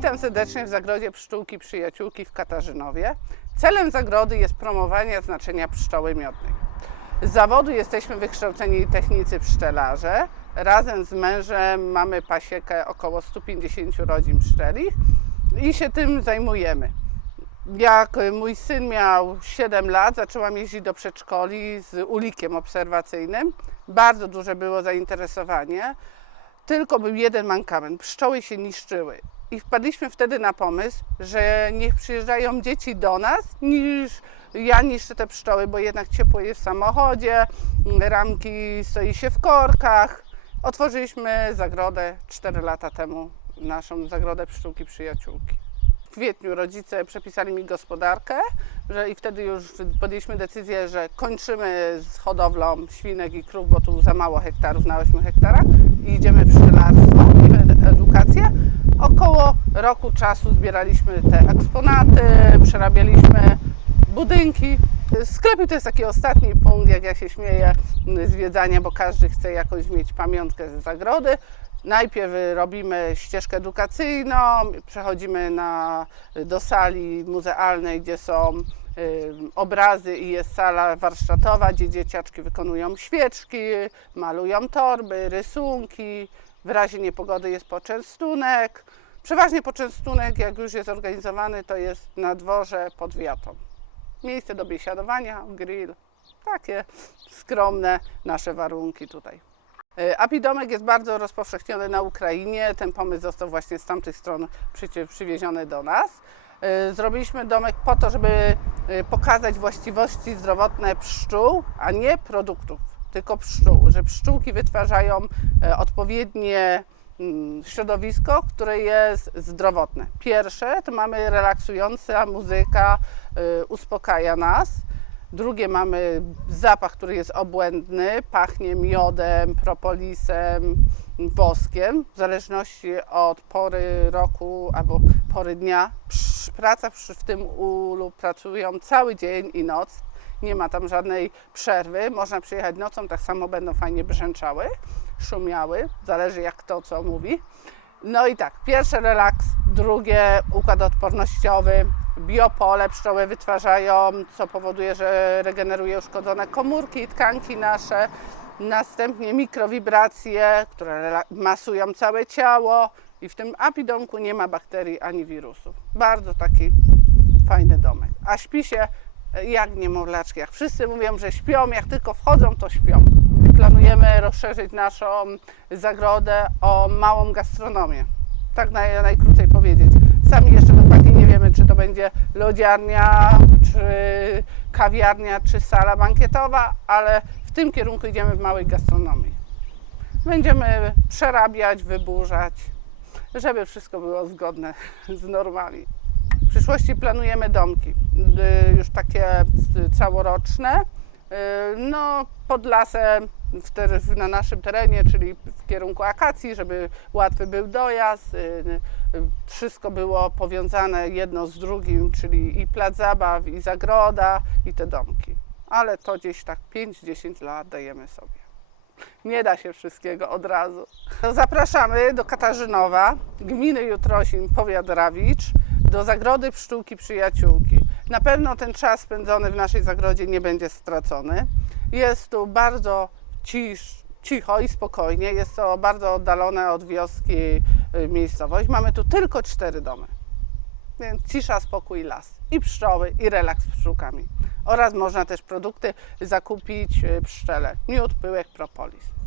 Witam serdecznie w Zagrodzie Pszczółki Przyjaciółki w Katarzynowie. Celem zagrody jest promowanie znaczenia pszczoły miodnej. Z zawodu jesteśmy wykształceni technicy pszczelarze. Razem z mężem mamy pasiekę około 150 rodzin pszczelich i się tym zajmujemy. Jak mój syn miał 7 lat, zaczęłam jeździć do przedszkoli z ulikiem obserwacyjnym. Bardzo duże było zainteresowanie. Tylko był jeden mankament. Pszczoły się niszczyły. I wpadliśmy wtedy na pomysł, że niech przyjeżdżają dzieci do nas, niż ja niszczę te pszczoły, bo jednak ciepło jest w samochodzie, ramki stoi się w korkach. Otworzyliśmy zagrodę 4 lata temu, naszą zagrodę pszczółki przyjaciółki. W kwietniu rodzice przepisali mi gospodarkę, że i wtedy już podjęliśmy decyzję, że kończymy z hodowlą świnek i krów, bo tu za mało hektarów na 8 hektarach i idziemy w pszczelarstwo roku czasu zbieraliśmy te eksponaty, przerabialiśmy budynki. Sklepy to jest taki ostatni punkt, jak ja się śmieję, zwiedzania, bo każdy chce jakoś mieć pamiątkę ze zagrody. Najpierw robimy ścieżkę edukacyjną, przechodzimy na, do sali muzealnej, gdzie są y, obrazy i jest sala warsztatowa, gdzie dzieciaczki wykonują świeczki, malują torby, rysunki. W razie niepogody jest poczęstunek. Przeważnie poczęstunek, jak już jest organizowany, to jest na dworze pod wiatą. Miejsce do biesiadowania, grill. Takie skromne nasze warunki tutaj. E, Apidomek jest bardzo rozpowszechniony na Ukrainie. Ten pomysł został właśnie z tamtych stron przywieziony do nas. E, Zrobiliśmy domek po to, żeby e, pokazać właściwości zdrowotne pszczół, a nie produktów, tylko pszczół. Że pszczółki wytwarzają odpowiednie środowisko, które jest zdrowotne. Pierwsze to mamy relaksująca muzyka, e, uspokaja nas. Drugie mamy zapach, który jest obłędny, pachnie miodem, propolisem, woskiem. W zależności od pory roku albo pory dnia. Praca w tym ulu pracują cały dzień i noc. Nie ma tam żadnej przerwy. Można przyjechać nocą, tak samo będą fajnie brzęczały, szumiały. Zależy jak kto co mówi. No i tak, pierwsze relaks, drugie układ odpornościowy, biopole pszczoły wytwarzają, co powoduje, że regeneruje uszkodzone komórki i tkanki nasze. Następnie mikrowibracje, które masują całe ciało i w tym apidomku nie ma bakterii ani wirusów. Bardzo taki fajny domek. A śpi się jak niemowlaczki. Jak wszyscy mówią, że śpią, jak tylko wchodzą, to śpią. Planujemy rozszerzyć naszą zagrodę o małą gastronomię. Tak naj, najkrócej powiedzieć. Sami jeszcze dokładnie nie wiemy, czy to będzie lodziarnia, czy kawiarnia, czy sala bankietowa, ale w tym kierunku idziemy w małej gastronomii. Będziemy przerabiać, wyburzać, żeby wszystko było zgodne z normami. W przyszłości planujemy domki, y, już takie y, całoroczne, y, no pod lasem, na naszym terenie, czyli w kierunku akacji, żeby łatwy był dojazd, wszystko było powiązane jedno z drugim, czyli i plac zabaw, i zagroda, i te domki. Ale to gdzieś tak 5-10 lat dajemy sobie. Nie da się wszystkiego od razu. Zapraszamy do Katarzynowa, gminy Jutrosin, powiat Rawicz, do Zagrody Pszczółki Przyjaciółki. Na pewno ten czas spędzony w naszej zagrodzie nie będzie stracony. Jest tu bardzo cisz, cicho i spokojnie. Jest to bardzo oddalone od wioski y, miejscowość. Mamy tu tylko cztery domy. Więc cisza, spokój, las. I pszczoły, i relaks z pszczółkami. Oraz można też produkty zakupić y, pszczele. Miód, pyłek, propolis.